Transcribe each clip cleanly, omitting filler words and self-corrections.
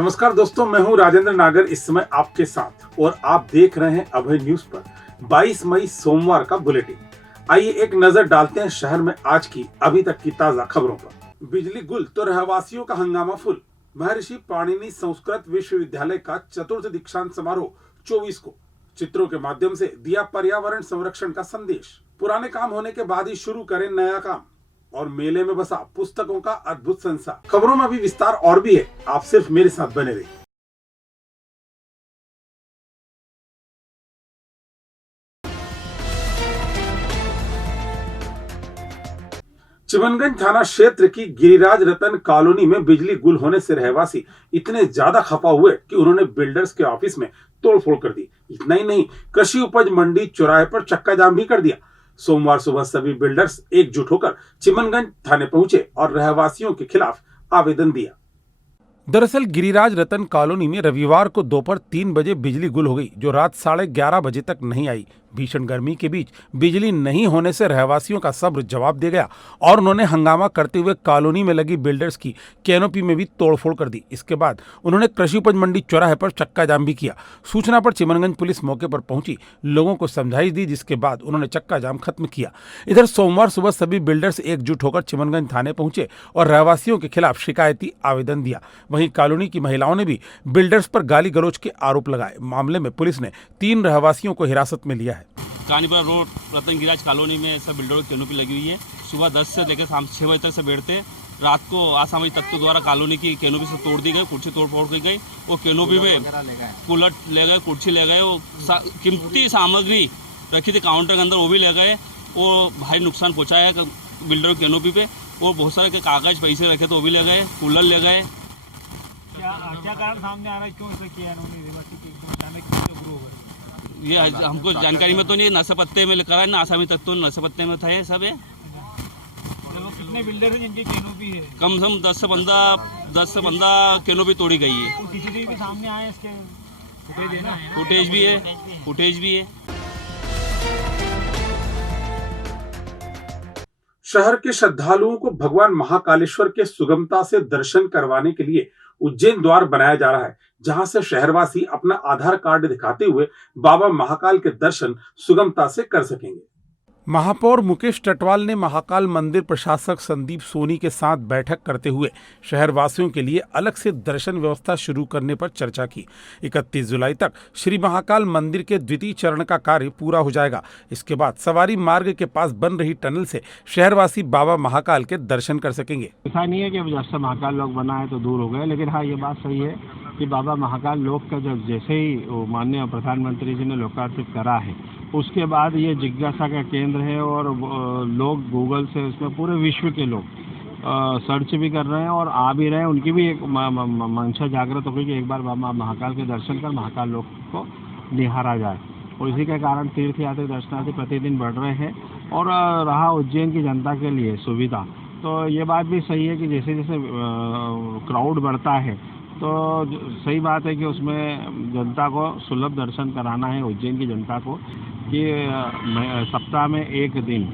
नमस्कार दोस्तों, मैं हूं राजेंद्र नागर इस समय आपके साथ और आप देख रहे हैं अभय न्यूज पर 22 मई सोमवार का बुलेटिन। आइए एक नजर डालते हैं शहर में आज की अभी तक की ताजा खबरों पर। बिजली गुल तो रहवासियों का हंगामा फुल। महर्षि पाणिनि संस्कृत विश्वविद्यालय का चतुर्थ दीक्षांत समारोह 24 को चित्रों के माध्यम से दिया पर्यावरण संरक्षण का संदेश। पुराने काम होने के बाद ही शुरू करें नया काम और मेले में बसा पुस्तकों का अद्भुत संसार। खबरों में अभी विस्तार और भी है, आप सिर्फ मेरे साथ बने रहिए। चिमनगंज थाना क्षेत्र की गिरिराज रतन कॉलोनी में बिजली गुल होने से रहवासी इतने ज्यादा खफा हुए कि उन्होंने बिल्डर्स के ऑफिस में तोड़फोड़ कर दी। इतना ही नहीं, कृषि उपज मंडी चौराहे पर चक्का जाम भी कर दिया। सोमवार सुबह सभी बिल्डर्स एकजुट होकर चिमनगंज थाने पहुंचे और रहवासियों के खिलाफ आवेदन दिया। दरअसल गिरिराज रतन कॉलोनी में रविवार को दोपहर 3 बजे बिजली गुल हो गई, जो रात 11:30 बजे तक नहीं आई। भीषण गर्मी के बीच बिजली नहीं होने से रहवासियों का सब्र जवाब दे गया और उन्होंने हंगामा करते हुए कॉलोनी में लगी बिल्डर्स की कैनोपी में भी तोड़फोड़ कर दी। इसके बाद उन्होंने कृषि उपज मंडी चौराहे पर चक्का जाम भी किया। सूचना पर चिमनगंज पुलिस मौके पर पहुंची, लोगों को समझाइश दी, जिसके बाद उन्होंने चक्का जाम खत्म किया। इधर सोमवार सुबह सभी बिल्डर्स एकजुट होकर चिमनगंज थाने पहुंचे और रहवासियों के खिलाफ शिकायती आवेदन दिया। वहीं कॉलोनी की महिलाओं ने भी बिल्डर्स पर गाली गलौज के आरोप लगाए। मामले में पुलिस ने 3 रहवासियों को हिरासत में लिया है। कानीपुरा रोड रतन गिरिराज कॉलोनी में सब बिल्डरों की कैनोपी लगी हुई है। सुबह 10 से लेकर शाम 6 बजे तक से बैठते हैं। रात को असामाजिक तत्वों द्वारा कॉलोनी की कैनोपी से तोड़ दी गई, कुर्सी तोड़ फोड़ की गई। वो कैनोपी में कूलर ले गए, कुर्सी ले गए, वो कीमती सामग्री रखी थी काउंटर के अंदर वो भी ले गए। वो भारी नुकसान पहुँचाया है बिल्डरों की कैनोपी पे। और बहुत सारे के कागज पैसे रखे थे वो भी ले गए, कूलर ले गए। क्या कारण सामने आ रहा है, क्यों ऐसा किया इन्होंने? ये हमको जानकारी में तो नहीं, नशे पत्ते में करा है ना, आसामी तत्व नशे पत्ते में थे सब है। कितने बिल्डर हैं जिनकी कैनोपी है? कम से कम 10 से 15 कैनोपी तोड़ी गई है। तो सीसीटीवी भी सामने आए इसके फुटेज है ना? फुटेज भी है। शहर के श्रद्धालुओं को भगवान महाकालेश्वर के सुगमता से दर्शन करवाने के लिए उज्जैन द्वार बनाया जा रहा है, जहां से शहरवासी अपना आधार कार्ड दिखाते हुए बाबा महाकाल के दर्शन सुगमता से कर सकेंगे। महापौर मुकेश टटवाल ने महाकाल मंदिर प्रशासक संदीप सोनी के साथ बैठक करते हुए शहरवासियों के लिए अलग से दर्शन व्यवस्था शुरू करने पर चर्चा की। 31 जुलाई तक श्री महाकाल मंदिर के द्वितीय चरण का कार्य पूरा हो जाएगा। इसके बाद सवारी मार्ग के पास बन रही टनल से शहरवासी बाबा महाकाल के दर्शन कर सकेंगे। ऐसा नहीं है कि जब से महाकाल लोग बना है तो दूर हो गए, लेकिन हाँ ये बात सही है कि बाबा महाकाल लोक का जब जैसे ही माननीय प्रधानमंत्री जी ने लोकार्पित करा है, उसके बाद ये जिज्ञासा का केंद्र है और लोग गूगल से उसमें पूरे विश्व के लोग सर्च भी कर रहे हैं और आ भी रहे हैं। उनकी भी एक मंशा जागृत हो गई कि एक बार बाबा महाकाल के दर्शन कर महाकाल लोक को निहारा जाए। और इसी के कारण तीर्थयात्री दर्शनार्थी प्रतिदिन बढ़ रहे हैं और रहा उज्जैन की जनता के लिए सुविधा, तो ये बात भी सही है कि जैसे जैसे क्राउड बढ़ता है तो सही बात है कि उसमें जनता को सुलभ दर्शन कराना है, उज्जैन की जनता को, कि सप्ताह में एक दिन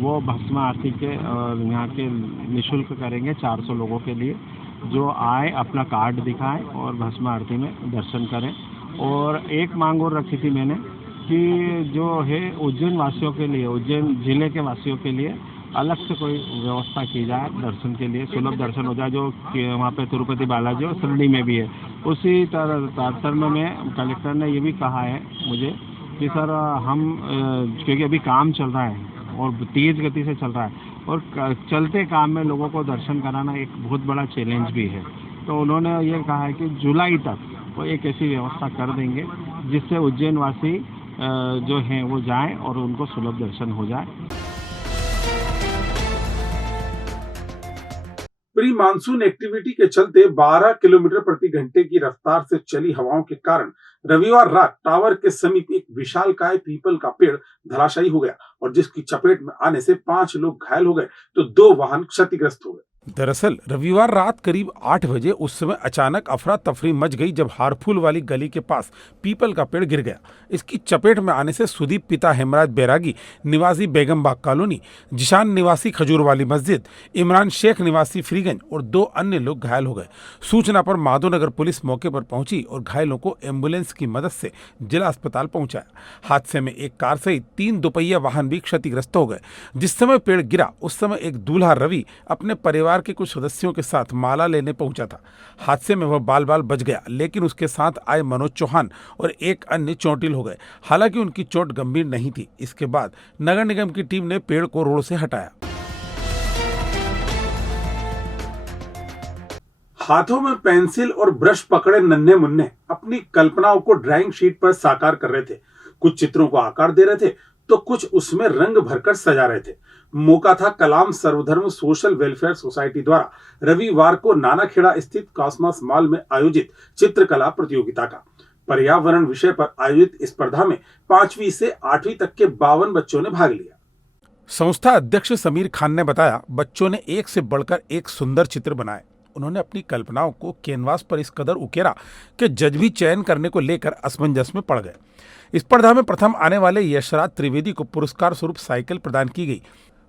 वो भस्म आरती के यहाँ के निःशुल्क करेंगे 400 लोगों के लिए, जो आए अपना कार्ड दिखाएं और भस्म आरती में दर्शन करें। और एक मांग और रखी थी मैंने कि जो है उज्जैन वासियों के लिए, उज्जैन जिले के वासियों के लिए अलग से कोई व्यवस्था की जाए दर्शन के लिए, सुलभ दर्शन हो जाए, जो वहाँ पे तिरुपति बालाजी और शिरडी में भी है। उसी तरह में कलेक्टर ने ये भी कहा है मुझे कि सर हम क्योंकि अभी काम चल रहा है और तेज गति से चल रहा है और चलते काम में लोगों को दर्शन कराना एक बहुत बड़ा चैलेंज भी है, तो उन्होंने ये कहा है कि जुलाई तक वो एक ऐसी व्यवस्था कर देंगे जिससे उज्जैन वासी जो हैं वो जाएं और उनको सुलभ दर्शन हो जाए। प्री मानसून एक्टिविटी के चलते 12 किलोमीटर प्रति घंटे की रफ्तार से चली हवाओं के कारण रविवार रात टावर के समीप एक विशालकाय पीपल का पेड़ धराशायी हो गया और जिसकी चपेट में आने से 5 लोग घायल हो गए तो 2 वाहन क्षतिग्रस्त हो गए। दरअसल रविवार रात करीब 8 बजे उस समय अचानक अफरा तफरी मच गई जब हारफूल वाली गली के पास पीपल का पेड़ गिर गया। इसकी चपेट में आने से सुदीप पिता हेमराज बैरागी निवासी बेगमबाग कॉलोनी, जिशान निवासी खजूर वाली मस्जिद, इमरान शेख निवासी फ्रीगंज और 2 अन्य लोग घायल हो गए। सूचना पर माधोनगर पुलिस मौके पर पहुंची और घायलों को एम्बुलेंस की मदद से जिला अस्पताल पहुंचाया। हादसे में एक कार सहित 3 दोपहिया वाहन भी क्षतिग्रस्त हो गए। जिस समय पेड़ गिरा उस समय एक दूल्हा रवि अपने परिवार के कुछ सदस्यों के साथ माला लेने पहुंचा था। हादसे में वह बाल बाल बच गया, लेकिन उसके साथ आए मनोज चौहान और एक अन्य चोटिल हो गए। हालांकि उनकी चोट गंभीर नहीं थी। इसके बाद नगर निगम की टीम ने पेड़ को रोड से हटाया। हाथों में पेंसिल और ब्रश पकड़े नन्हे मुन्ने अपनी कल्पनाओं को ड्राइंग शीट पर साकार कर रहे थे। कुछ चित्रों को आकार दे रहे थे तो कुछ उसमें रंग भरकर सजा रहे थे। मौका था कलाम सर्वधर्म सोशल वेलफेयर सोसाइटी द्वारा रविवार को नानाखेड़ा स्थित कॉस्मॉस मॉल में आयोजित चित्रकला प्रतियोगिता का। पर्यावरण विषय पर आयोजित इस स्पर्धा में 5वीं से 8वीं तक के 52 बच्चों ने भाग लिया। संस्था अध्यक्ष समीर खान ने बताया, बच्चों ने एक से बढ़कर एक सुंदर चित्र बनाए। उन्होंने अपनी कल्पनाओं को कैनवास पर इस कदर उकेरा कि जज भी चयन करने को लेकर असमंजस में पड़ गए। इस स्पर्धा में प्रथम आने वाले यशराज त्रिवेदी को पुरस्कार स्वरूप साइकिल प्रदान की गई।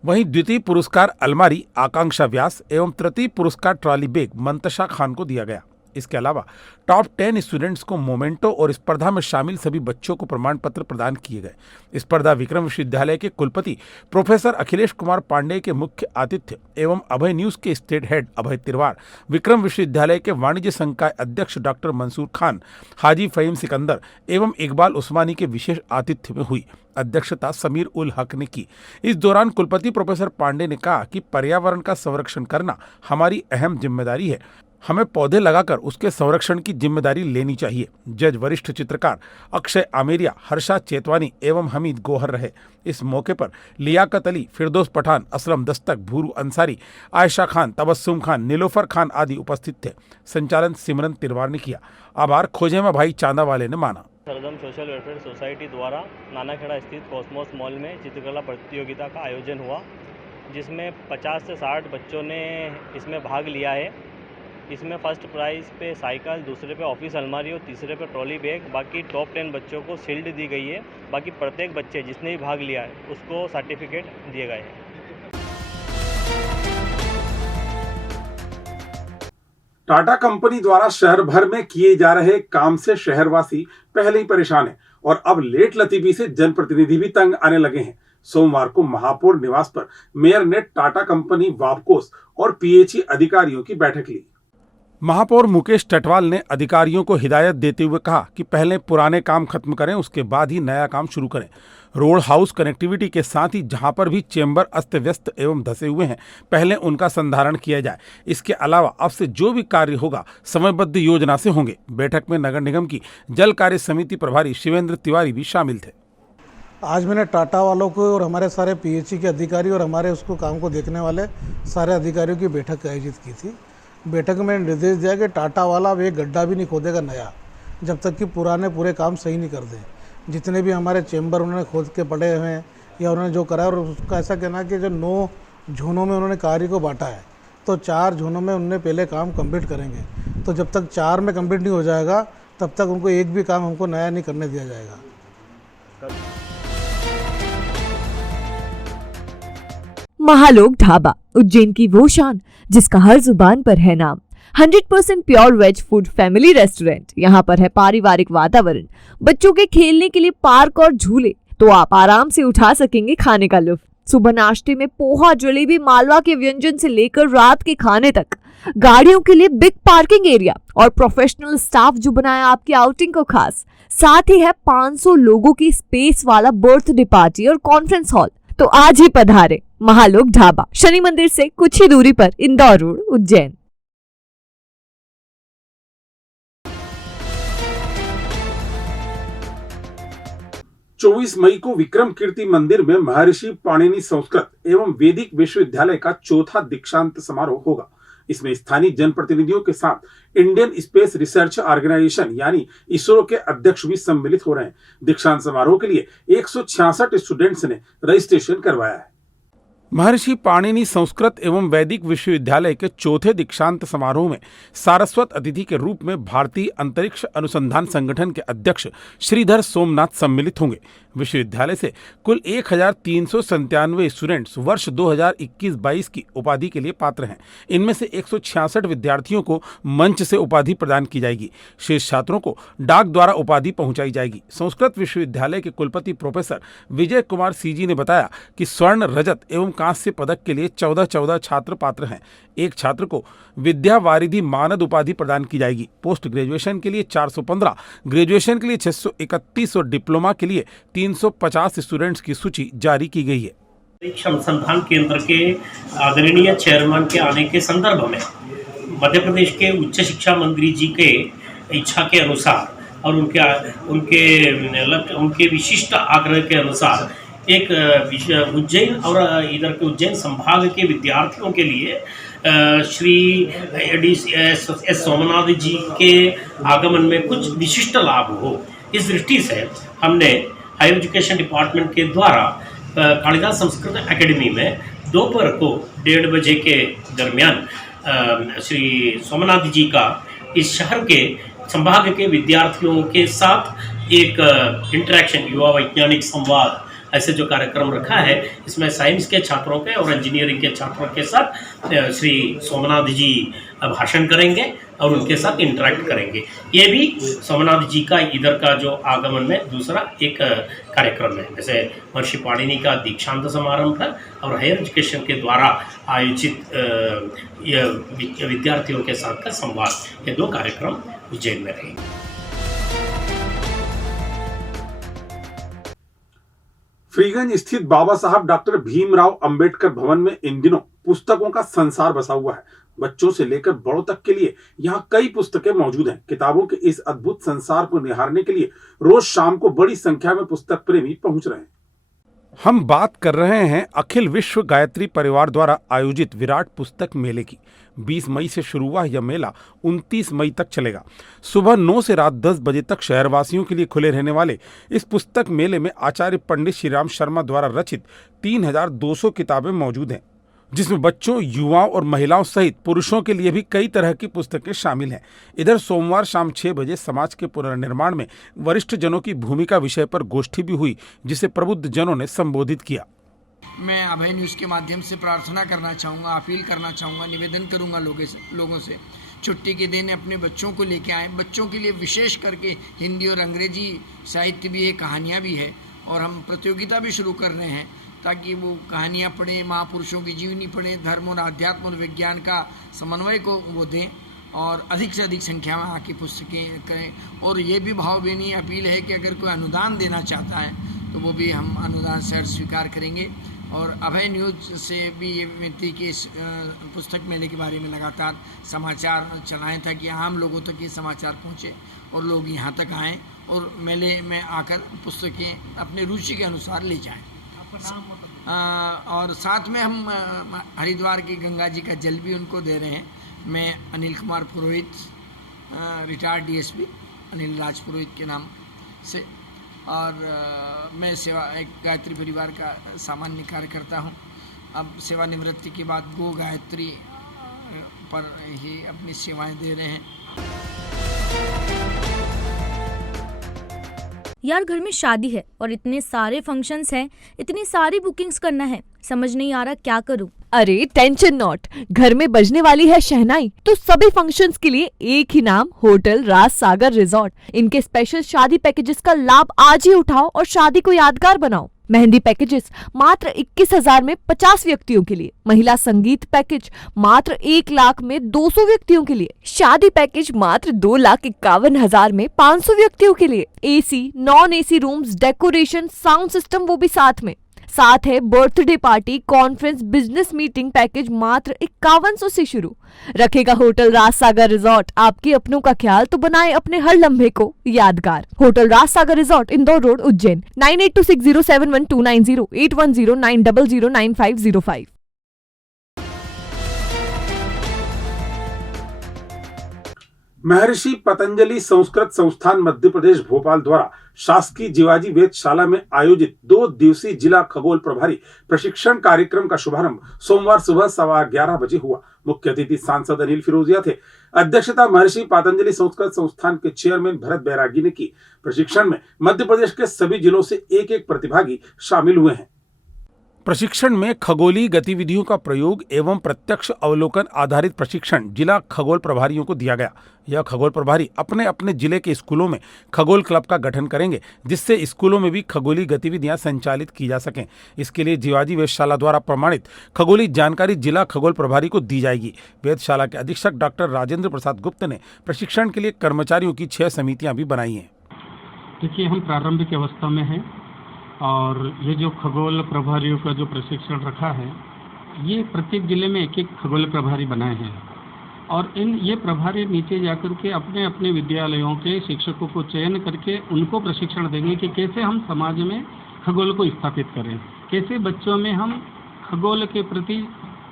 वहीं द्वितीय पुरस्कार अलमारी आकांक्षा व्यास एवं तृतीय पुरस्कार ट्रॉली बैग मंतशा खान को दिया गया। इसके अलावा टॉप 10 स्टूडेंट्स को मोमेंटो और स्पर्धा में शामिल सभी बच्चों को प्रमाण पत्र प्रदान किए गए। स्पर्धा विक्रम विश्वविद्यालय के कुलपति प्रोफेसर अखिलेश कुमार पांडे के मुख्य आतिथ्य एवं अभय न्यूज के स्टेट हेड अभय तिरवार, विक्रम विश्वविद्यालय के वाणिज्य संकाय अध्यक्ष डॉक्टर मंसूर खान, हाजी फहीम सिकंदर एवं इकबाल उस्मानी के विशेष आतिथ्य में हुई। अध्यक्षता समीर उल हक ने की। इस दौरान कुलपति प्रोफेसर पांडे ने कहा कि पर्यावरण का संरक्षण करना हमारी अहम जिम्मेदारी है। हमें पौधे लगाकर उसके संरक्षण की जिम्मेदारी लेनी चाहिए। जज वरिष्ठ चित्रकार अक्षय आमेरिया, हर्षा चेतवानी एवं हमीद गोहर रहे। इस मौके पर लियाकत अली, फिरदौस पठान, असलम दस्तक, भूरू अंसारी, आयशा खान, तबस्सुम खान, नीलोफर खान आदि उपस्थित थे। संचालन सिमरन तिरवार ने किया। आभार खोजेमा भाई चांदा वाले ने माना। सर्वधर्म सोशल वेलफेयर सोसाइटी द्वारा नानाखेड़ा स्थित कॉस्मॉस मॉल में चित्रकला प्रतियोगिता का आयोजन हुआ, जिसमें 50 से 60 बच्चों ने इसमें भाग लिया है। इसमें फर्स्ट प्राइज़ पे साइकिल, दूसरे पे ऑफिस अलमारी और तीसरे पे ट्रॉली बैग। बाकी टॉप 10 बच्चों को शील्ड दी गई है। बाकी प्रत्येक बच्चे जिसने भी भाग लिया है उसको सर्टिफिकेट दिए गए हैं। टाटा कंपनी द्वारा शहर भर में किए जा रहे काम से शहरवासी पहले ही परेशान है और अब लेट लतीफी से जनप्रतिनिधि भी तंग आने लगे हैं। सोमवार को महापौर निवास पर मेयर ने टाटा कंपनी, वापकोस और पीएचई अधिकारियों की बैठक ली। महापौर मुकेश टटवाल ने अधिकारियों को हिदायत देते हुए कहा कि पहले पुराने काम खत्म करें, उसके बाद ही नया काम शुरू करें। रोड हाउस कनेक्टिविटी के साथ ही जहां पर भी चेंबर अस्त व्यस्त एवं धसे हुए हैं, पहले उनका संधारण किया जाए। इसके अलावा अब से जो भी कार्य होगा समयबद्ध योजना से होंगे। बैठक में नगर निगम की जल कार्य समिति प्रभारी शिवेंद्र तिवारी भी शामिल थे। आज मैंने टाटा वालों को और हमारे सारे पीएचई के अधिकारी और हमारे उसको काम को देखने वाले सारे अधिकारियों की बैठक आयोजित की थी। बैठक में निर्देश दिया कि टाटा वाला अब एक गड्ढा भी नहीं खोदेगा नया, जब तक कि पूरे काम सही नहीं कर दें। जितने भी हमारे चेंबर उन्होंने खोद के पड़े हुए हैं या उन्होंने जो करा है, और उसका ऐसा कहना है कि जो 9 जोनों में उन्होंने कार्य को बांटा है, तो 4 जोनों में उन्होंने पहले काम कंप्लीट करेंगे। तो जब तक 4 में कंप्लीट नहीं हो जाएगा तब तक उनको एक भी काम हमको नया नहीं करने दिया जाएगा। महालोक ढाबा, उज्जैन की वो शान जिसका हर जुबान पर है नाम। 100% pure veg food family restaurant. यहाँ पर है पारिवारिक वातावरण, बच्चों के खेलने के लिए पार्क और झूले, तो आप आराम से उठा सकेंगे खाने का लुत्फ। सुबह नाश्ते में पोहा, जलेबी, मालवा के व्यंजन से लेकर रात के खाने तक। गाड़ियों के लिए बिग पार्किंग एरिया और प्रोफेशनल स्टाफ जो बनाया आपकी आउटिंग को खास। साथ ही है 500 लोगों की स्पेस वाला बर्थडे पार्टी और कॉन्फ्रेंस हॉल। तो आज ही पधारे महालोक ढाबा, शनि मंदिर से कुछ ही दूरी पर, इंदौर रोड, उज्जैन। चौबीस मई को विक्रम कीर्ति मंदिर में महर्षि पाणिनि संस्कृत एवं वैदिक विश्वविद्यालय का 4था दीक्षांत समारोह होगा। इसमें स्थानीय जनप्रतिनिधियों के साथ इंडियन स्पेस रिसर्च ऑर्गेनाइजेशन यानी इसरो के अध्यक्ष भी सम्मिलित हो रहे हैं। दीक्षांत समारोह के लिए 166 स्टूडेंट्स ने रजिस्ट्रेशन करवाया है। महर्षि पाणिनि संस्कृत एवं वैदिक विश्वविद्यालय के चौथे दीक्षांत समारोह में सारस्वत अतिथि के रूप में भारतीय अंतरिक्ष अनुसंधान संगठन के अध्यक्ष श्रीधर सोमनाथ सम्मिलित होंगे। विश्वविद्यालय से कुल 1397 स्टूडेंट्स वर्ष 2021-22 की उपाधि के लिए पात्र हैं। इनमें से 166 विद्यार्थियों को मंच से उपाधि प्रदान की जाएगी। शेष छात्रों को डाक द्वारा उपाधि पहुंचाई जाएगी। संस्कृत विश्वविद्यालय के कुलपति प्रोफेसर विजय कुमार सीजी ने बताया कि स्वर्ण, रजत एवं कांस्य पदक के लिए 14 छात्र पात्र हैं। एक छात्र को विद्या वारिधि मानद उपाधि प्रदान की जाएगी। पोस्ट ग्रेजुएशन के लिए 415, ग्रेजुएशन के लिए 631 और डिप्लोमा के लिए 350 स्टूडेंट्स की सूची जारी की गई है। अंतरिक्ष अनुसंधान केंद्र के आदरणीय चेयरमैन के आने के संदर्भ में मध्य प्रदेश के उच्च शिक्षा मंत्री जी के इच्छा के अनुसार और उनके विशिष्ट आग्रह के अनुसार एक उज्जैन और इधर के उज्जैन संभाग के विद्यार्थियों के लिए श्री एस सोमनाथ जी के आगमन में कुछ विशिष्ट लाभ हो, इस दृष्टि से हमने हायर एजुकेशन डिपार्टमेंट के द्वारा कालिदास संस्कृत एकेडमी में दोपहर को 1:30 बजे के दरमियान श्री सोमनाथ जी का इस शहर के संभाग के विद्यार्थियों के साथ एक इंटरेक्शन, युवा वैज्ञानिक संवाद, ऐसे जो कार्यक्रम रखा है, इसमें साइंस के छात्रों के और इंजीनियरिंग के छात्रों के साथ श्री सोमनाथ जी भाषण करेंगे और उनके साथ इंटरेक्ट करेंगे। ये भी सोमनाथ जी का इधर का जो आगमन में दूसरा एक कार्यक्रम है। जैसे महर्षि पाणिनि का दीक्षांत समारंभ है और हायर एजुकेशन के द्वारा आयोजित विद्यार्थियों के साथ का संवाद, ये 2 कार्यक्रम उज्जैन में रहेंगे। फ्रीगंज स्थित बाबा साहब डॉक्टर भीमराव अंबेडकर भवन में इन दिनों पुस्तकों का संसार बसा हुआ है। बच्चों से लेकर बड़ों तक के लिए यहाँ कई पुस्तकें मौजूद हैं। किताबों के इस अद्भुत संसार को निहारने के लिए रोज शाम को बड़ी संख्या में पुस्तक प्रेमी पहुंच रहे हैं। हम बात कर रहे हैं अखिल विश्व गायत्री परिवार द्वारा आयोजित विराट पुस्तक मेले की। 20 मई से शुरू हुआ यह मेला 29 मई तक चलेगा। सुबह 9 से रात 10 बजे तक शहरवासियों के लिए खुले रहने वाले इस पुस्तक मेले में आचार्य पंडित श्रीराम शर्मा द्वारा रचित 3200 किताबें मौजूद हैं, जिसमें बच्चों, युवाओं और महिलाओं सहित पुरुषों के लिए भी कई तरह की पुस्तकें शामिल हैं। इधर सोमवार शाम 6 बजे समाज के पुनर्निर्माण में वरिष्ठ जनों की भूमिका विषय पर गोष्ठी भी हुई, जिसे प्रबुद्ध जनों ने संबोधित किया। मैं अभय न्यूज़ के माध्यम से प्रार्थना करना चाहूँगा, अपील करना चाहूँगा, निवेदन करूँगा लोगों से छुट्टी के दिन अपने बच्चों को लेके आएँ। बच्चों के लिए विशेष करके हिंदी और अंग्रेजी साहित्य भी है, कहानियाँ भी है, और हम प्रतियोगिता भी शुरू कर रहे हैं ताकि वो कहानियाँ पढ़ें, महापुरुषों की जीवनी पढ़ें, धर्म और आध्यात्म और विज्ञान का समन्वय को वो दें और अधिक से अधिक संख्या में आके पुस्तकें करें। और ये भी भावभीनी अपील है कि अगर कोई अनुदान देना चाहता है तो वो भी हम अनुदान से स्वीकार करेंगे। और अभय न्यूज़ से भी ये विनती कि इस पुस्तक मेले के बारे में लगातार समाचार चलाएं ताकि आम लोगों तक ये समाचार पहुँचे और लोग यहाँ तक आएँ और मेले में आकर पुस्तकें अपने रुचि के अनुसार ले जाएँ। और साथ में हम हरिद्वार की गंगा जी का जल भी उनको दे रहे हैं। मैं अनिल कुमार पुरोहित, रिटायर्ड डीएसपी अनिल राज पुरोहित के नाम से, और मैं एक गायत्री परिवार का सामान्य कार्य करता हूँ। अब सेवानिवृत्ति के बाद गो गायत्री पर ही अपनी सेवाएं दे रहे हैं। यार घर में शादी है और इतने सारे फंक्शंस हैं, इतनी सारी बुकिंग्स करना है, समझ नहीं आ रहा क्या करूं। अरे टेंशन नॉट, घर में बजने वाली है शहनाई तो सभी फंक्शंस के लिए एक ही नाम, होटल राज सागर रिजॉर्ट। इनके स्पेशल शादी पैकेजेस का लाभ आज ही उठाओ और शादी को यादगार बनाओ। मेहंदी पैकेजेस मात्र 21,000 में 50 व्यक्तियों के लिए, महिला संगीत पैकेज मात्र 1 लाख में 200 व्यक्तियों के लिए, शादी पैकेज मात्र 2,51,000 में 500 व्यक्तियों के लिए, AC, non AC rooms, decoration, sound system वो भी साथ है birthday party, conference, business meeting package मात्र 5100 से शुरू। रखेगा होटल राज सागर रिजॉर्ट आपके अपनों का ख्याल, तो बनाए अपने हर लम्हे को यादगार। होटल राज सागर रिजॉर्ट, इंदौर रोड, उज्जैन। 9826071290, 8109009505। महर्षि पतंजलि संस्कृत संस्थान मध्य प्रदेश भोपाल द्वारा शासकीय जीवाजी वेधशाला में आयोजित 2 दिवसीय जिला खगोल प्रभारी प्रशिक्षण कार्यक्रम का शुभारंभ सोमवार सुबह 11:15 बजे हुआ। मुख्य अतिथि सांसद अनिल फिरोजिया थे। अध्यक्षता महर्षि पतंजलि संस्कृत संस्थान के चेयरमैन भरत बैरागी ने की। प्रशिक्षण में मध्य प्रदेश के सभी जिलों से एक प्रतिभागी शामिल हुए हैं। प्रशिक्षण में खगोलीय गतिविधियों का प्रयोग एवं प्रत्यक्ष अवलोकन आधारित प्रशिक्षण जिला खगोल प्रभारियों को दिया गया। यह खगोल प्रभारी अपने अपने जिले के स्कूलों में खगोल क्लब का गठन करेंगे, जिससे स्कूलों में भी खगोलीय गतिविधियां संचालित की जा सकें। इसके लिए जीवाजी वेधशाला द्वारा प्रमाणित खगोलीय जानकारी जिला खगोल प्रभारी को दी जाएगी। वेधशाला के अधीक्षक डॉक्टर राजेंद्र प्रसाद गुप्त ने प्रशिक्षण के लिए कर्मचारियों की 6 समितियां भी बनाई हैं। देखिए, हम प्रारंभिक अवस्था में हैं और ये जो खगोल प्रभारियों का जो प्रशिक्षण रखा है, ये प्रत्येक जिले में एक खगोल प्रभारी बनाए हैं और ये प्रभारी नीचे जाकर के अपने अपने विद्यालयों के शिक्षकों को चयन करके उनको प्रशिक्षण देंगे कि कैसे हम समाज में खगोल को स्थापित करें, कैसे बच्चों में हम खगोल के प्रति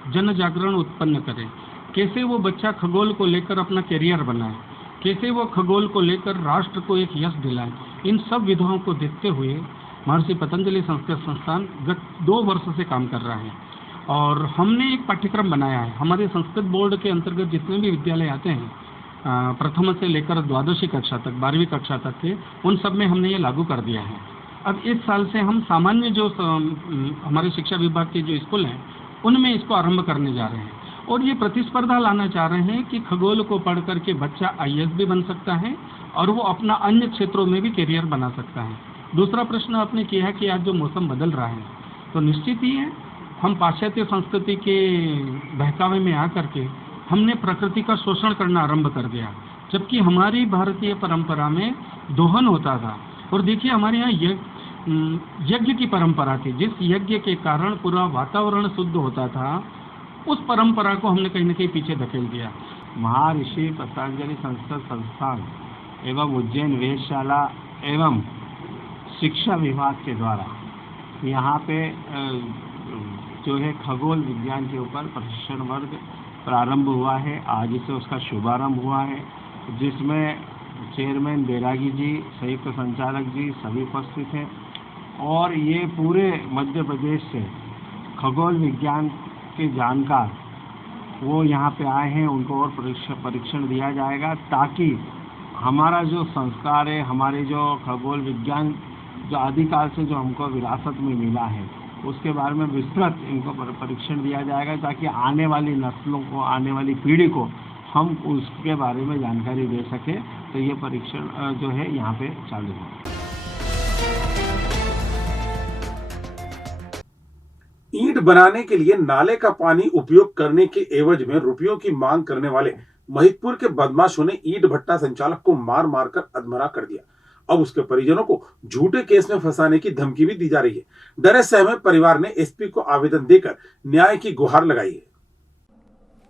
जन जागरण उत्पन्न करें, कैसे वो बच्चा खगोल को लेकर अपना करियर बनाए, कैसे वो खगोल को लेकर राष्ट्र को एक यश दिलाए। इन सब विधाओं को देखते हुए महर्षि पतंजलि संस्कृत संस्थान गत 2 वर्ष से काम कर रहा है और हमने एक पाठ्यक्रम बनाया है। हमारे संस्कृत बोर्ड के अंतर्गत जितने भी विद्यालय आते हैं, प्रथम से लेकर 12वीं कक्षा तक, 12वीं कक्षा तक के, उन सब में हमने ये लागू कर दिया है। अब इस साल से हम सामान्य जो हमारे शिक्षा विभाग के जो स्कूल हैं, उनमें इसको आरंभ करने जा रहे हैं और ये प्रतिस्पर्धा लाना चाह रहे हैं कि खगोल को पढ़ करके बच्चा IAS भी बन सकता है और वो अपना अन्य क्षेत्रों में भी करियर बना सकता है। दूसरा प्रश्न आपने किया है कि आज जो मौसम बदल रहा है, तो निश्चित ही है हम पाश्चात्य संस्कृति के बहकावे में आकर के हमने प्रकृति का शोषण करना आरंभ कर दिया, जबकि हमारी भारतीय परंपरा में दोहन होता था। और देखिए, हमारे यहाँ यज्ञ की परंपरा थी, जिस यज्ञ के कारण पूरा वातावरण शुद्ध होता था, उस परंपरा को हमने कहीं न कहीं पीछे धकेल दिया। महर्षि पतंजलि संस्कृत संस्थान एवं उज्जैन वेधशाला एवं शिक्षा विभाग के द्वारा यहाँ पे जो है खगोल विज्ञान के ऊपर प्रशिक्षण वर्ग प्रारंभ हुआ है। आज से उसका शुभारंभ हुआ है, जिसमें चेयरमैन बैरागी जी, संयुक्त संचालक जी सभी उपस्थित हैं और ये पूरे मध्य प्रदेश से खगोल विज्ञान के जानकार वो यहाँ पे आए हैं। उनको और परीक्षण दिया जाएगा ताकि हमारा जो संस्कार है, हमारे जो खगोल विज्ञान जो आदिकाल से जो हमको विरासत में मिला है, उसके बारे में विस्तृत इनको परीक्षण दिया जाएगा ताकि आने वाली नस्लों को, आने वाली पीढ़ी को हम उसके बारे में जानकारी दे सके। तो ये परीक्षण जो है यहाँ पे चालू है। ईंट बनाने के लिए नाले का पानी उपयोग करने के एवज में रुपयों की मांग करने वाले महिदपुर के बदमाशों ने ईंट भट्टा संचालक को मार मारकर अधमरा कर दिया। अब उसके परिजनों को झूठे केस में फंसाने की धमकी भी दी जा रही है। डरे सहमे परिवार ने एसपी को आवेदन देकर न्याय की गुहार लगाई है।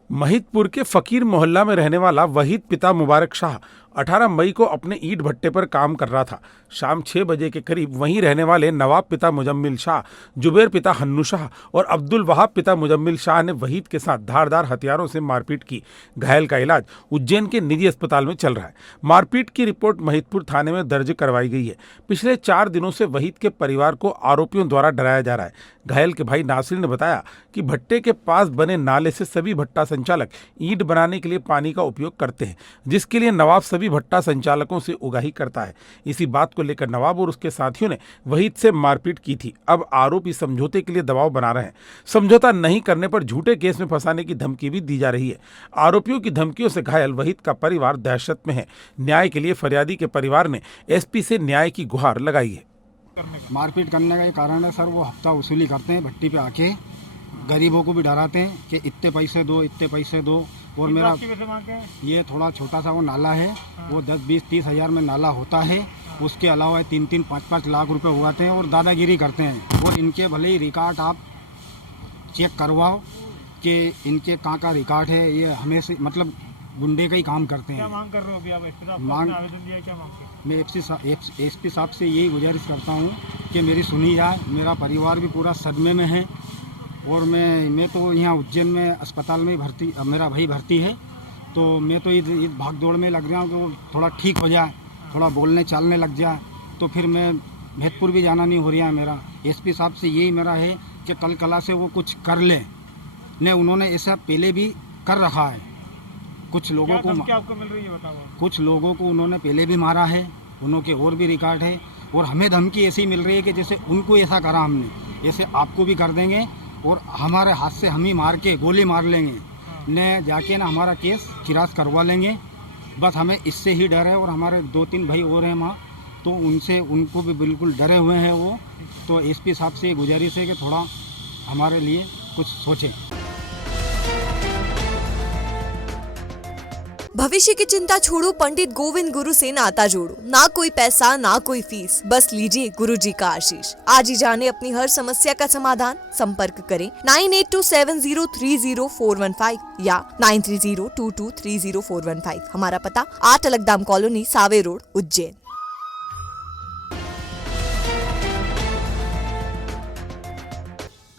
महिदपुर के फकीर मोहल्ला में रहने वाला वहीद पिता मुबारक शाह 18 मई को अपने ईंट भट्टे पर काम कर रहा था। शाम 6 बजे के करीब वहीं रहने वाले नवाब पिता मुजम्मिल शाह, जुबैर पिता हन्नू शाह और अब्दुल वहाब पिता मुजम्मिल शाह ने वहीद के साथ धारदार हथियारों से मारपीट की। घायल का इलाज उज्जैन के निजी अस्पताल में चल रहा है। मारपीट की रिपोर्ट महिदपुर थाने में दर्ज करवाई गई है। पिछले 4 दिनों से वहीद के परिवार को आरोपियों द्वारा डराया जा रहा है। घायल के भाई नासिर ने बताया कि भट्टे के पास बने नाले से सभी भट्टा संचालक ईंट बनाने के लिए पानी का उपयोग करते हैं, जिसके लिए नवाब सभी भट्टा संचालकों से उगाही करता है। इसी बात को लेकर नवाब और उसके साथियों ने वहीद से मारपीट की थी। अब आरोपी समझौते के लिए दबाव बना रहे हैं। समझौता नहीं करने पर झूठे केस में फंसाने की धमकी भी दी जा रही है। आरोपियों की धमकियों से घायल वहीद का परिवार दहशत में है। न्याय के लिए फरियादी के परिवार ने एसपी से न्याय की गुहार लगाई है। मारपीट करने का ये कारण है सर, वो हफ्ता वसूली करते हैं भट्टी पे आके, गरीबों को भी डराते हैं कि इतने पैसे दो, इतने पैसे दो। और मेरा ये थोड़ा छोटा सा वो नाला है, वो 10, 20, 30 हज़ार में नाला होता है। उसके अलावा 3-3, 5-5 लाख रुपए उगाते हैं और दादागिरी करते हैं। और इनके भले ही रिकॉर्ड आप चेक करवाओ कि इनके कहाँ का रिकॉर्ड है। ये हमें मतलब गुंडे का ही काम करते हैं। क्या मांग कर रहे हो अभी आप? एसपी साहब मांग आवेदन दिया है, क्या मांग? मैं एसपी साहब से यही गुजारिश करता हूँ कि मेरी सुनी जाए। मेरा परिवार भी पूरा सदमे में है और मैं तो यहाँ उज्जैन में अस्पताल में भर्ती, मेरा भाई भर्ती है तो मैं तो इस भाग दौड़ में लग रहा हूँ कि वो थोड़ा ठीक हो जाए, थोड़ा बोलने चालने लग जाए, तो फिर मैं भैतपुर भी जाना नहीं हो रहा है मेरा। एसपी साहब से यही मेरा है कि कल कला से वो कुछ कर ले। ने उन्होंने ऐसा पहले भी कर रखा है, कुछ लोगों को आपको मिल रही है बताओ। कुछ लोगों को उन्होंने पहले भी मारा है, उनके और भी रिकॉर्ड है, और हमें धमकी ऐसी मिल रही है कि जैसे उनको ऐसा करा हमने, ऐसे आपको भी कर देंगे और हमारे हाथ से हम ही मार के गोली मार लेंगे, ने जाके ना हमारा केस किरास करवा लेंगे। बस हमें इससे ही डर है, और हमारे 2-3 भाई और हैं वहाँ, तो उनको भी बिल्कुल डरे हुए हैं वो। तो एसपी साहब से गुजारिश है कि थोड़ा हमारे लिए कुछ सोचें। भविष्य की चिंता छोड़ो, पंडित गोविंद गुरु से नाता जोड़ो। ना कोई पैसा ना कोई फीस, बस लीजिए गुरु जी का आशीष। आज ही जाने अपनी हर समस्या का समाधान। संपर्क करें 9827030415 या 9302230415। हमारा पता 8 अलगदाम कॉलोनी, सावे रोड, उज्जैन।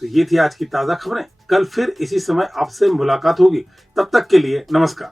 तो ये थी आज की ताजा खबरें। कल फिर इसी समय आपसे मुलाकात होगी। तब तक के लिए नमस्कार।